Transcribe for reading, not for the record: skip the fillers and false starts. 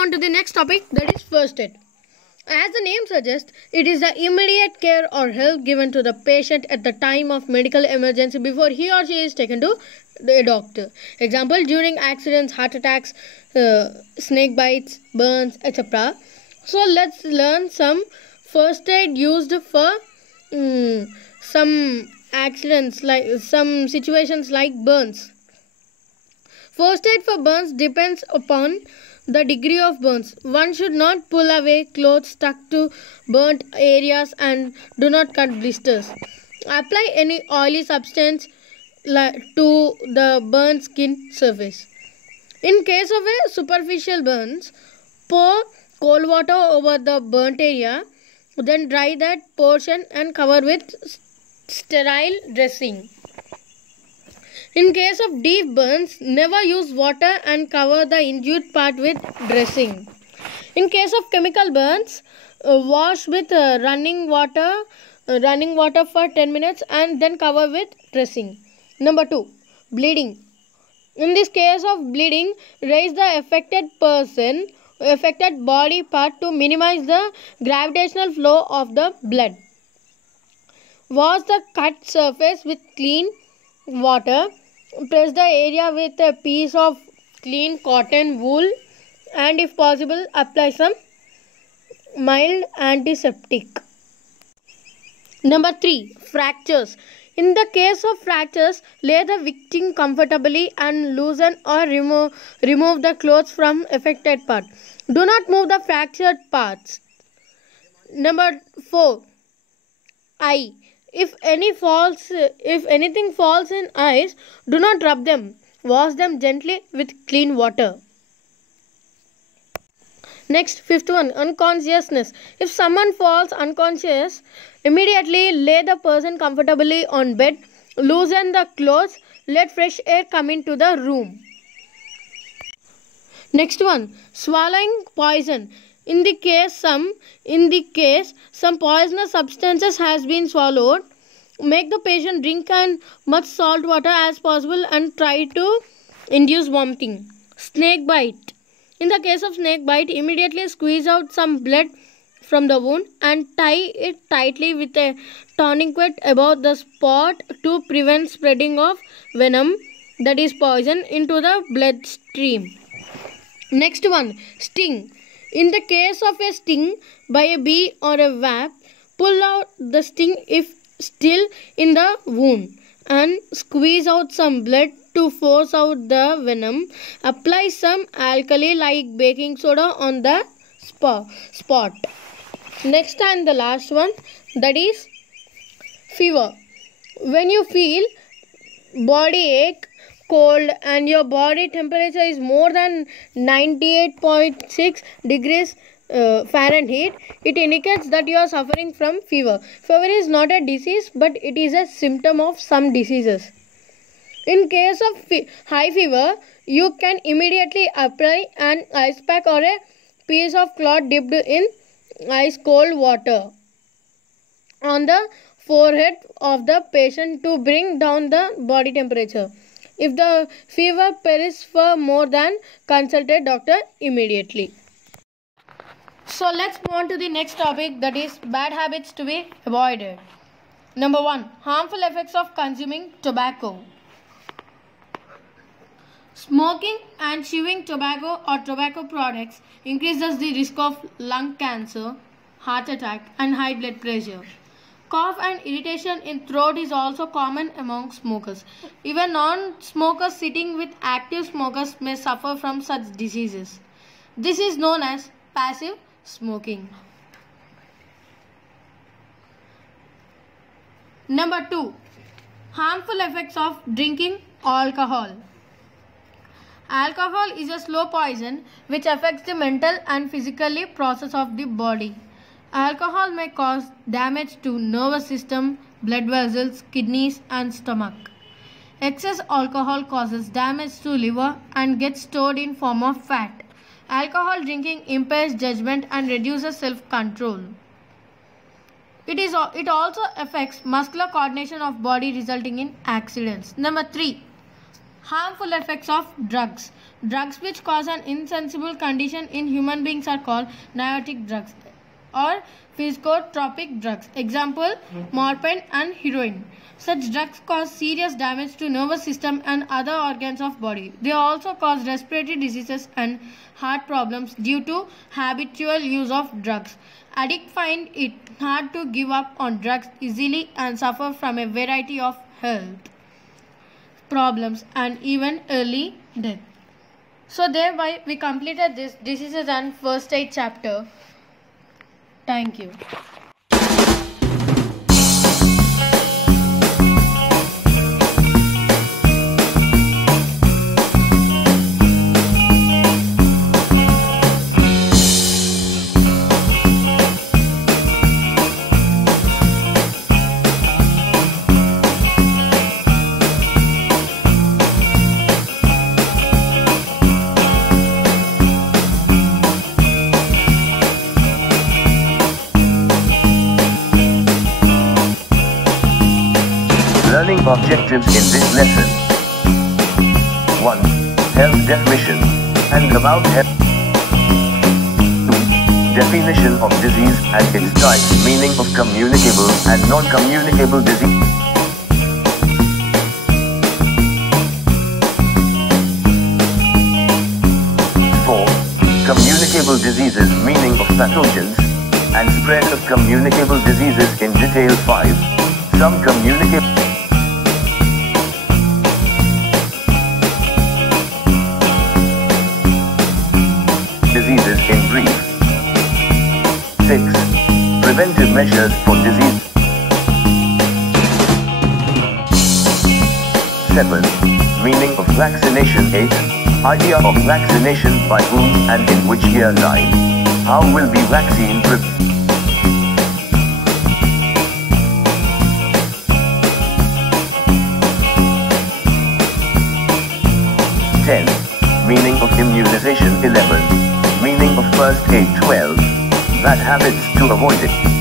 on to the next topic, that is first aid. As the name suggests, it is the immediate care or help given to the patient at the time of medical emergency before he or she is taken to the doctor. Example, during accidents, heart attacks, snake bites, burns, etc. So let's learn some first aid used for some accidents, like some situations like burns. First aid for burns depends upon the degree of burns. One should not pull away clothes stuck to burnt areas and do not cut blisters. Apply any oily substance to the burnt skin surface. In case of a superficial burns, pour cold water over the burnt area, then dry that portion and cover with sterile dressing. In case of deep burns, never use water and cover the injured part with dressing. In case of chemical burns, wash with running water for 10 minutes and then cover with dressing. Number 2, bleeding. In this case of bleeding, raise the affected body part to minimize the gravitational flow of the blood. Wash the cut surface with clean water. Press the area with a piece of clean cotton wool and if possible apply some mild antiseptic. Number 3, fractures. In the case of fractures, lay the victim comfortably and loosen or remove the clothes from affected part. Do not move the fractured parts. Number 4, eye. If anything falls in eyes, do not rub them. Wash them gently with clean water. Next, 5th one, unconsciousness. If someone falls unconscious, immediately lay the person comfortably on bed, loosen the clothes, let fresh air come into the room. Next one, swallowing poison. In the case some poisonous substances has been swallowed, make the patient drink as much salt water as possible and try to induce vomiting. Snake bite. In the case of snake bite, immediately squeeze out some blood from the wound and tie it tightly with a tourniquet above the spot to prevent spreading of venom, that is poison, into the bloodstream. Next one, sting. In the case of a sting by a bee or a wasp, pull out the sting if still in the wound and squeeze out some blood to force out the venom. Apply some alkali like baking soda on the spot. Next and the last one, that is fever. When you feel body ache, cold and your body temperature is more than 98.6 degrees Fahrenheit, it indicates that you are suffering from fever. Fever is not a disease, but it is a symptom of some diseases. In case of high fever, you can immediately apply an ice pack or a piece of cloth dipped in ice cold water on the forehead of the patient to bring down the body temperature. If the fever persists for more than, consult a doctor immediately. So let's move on to the next topic, that is bad habits to be avoided. Number 1, harmful effects of consuming tobacco. Smoking and chewing tobacco or tobacco products increases the risk of lung cancer, heart attack and high blood pressure. Cough and irritation in throat is also common among smokers. Even non-smokers sitting with active smokers may suffer from such diseases. This is known as passive smoking. Number 2, harmful effects of drinking alcohol. Alcohol is a slow poison which affects the mental and physical process of the body. Alcohol may cause damage to nervous system, blood vessels, kidneys and stomach. Excess alcohol causes damage to liver and gets stored in form of fat. Alcohol drinking impairs judgment and reduces self-control. It also affects muscular coordination of body, resulting in accidents. Number 3, Harmful effects of drugs. Drugs which cause an insensible condition in human beings are called narcotic drugs or physicotropic drugs. Example, morphine and heroin. Such drugs cause serious damage to nervous system and other organs of body. They also cause respiratory diseases and heart problems due to habitual use of drugs. Addicts find it hard to give up on drugs easily and suffer from a variety of health problems and even early death. So thereby we completed this diseases and first aid chapter. Thank you. Learning objectives in this lesson. 1. Health definition and about health. 2. Definition of disease and its types, meaning of communicable and non-communicable disease. 4. Communicable diseases, meaning of pathogens and spread of communicable diseases in detail. 5. Some communicable diseases in brief. 6. Preventive measures for disease. 7. Meaning of vaccination. 8. Idea of vaccination by whom and in which year. 9. How will be vaccine prepared? 10. Meaning of immunization. 11. Meaning of first aid. 12. Bad habits to avoid it.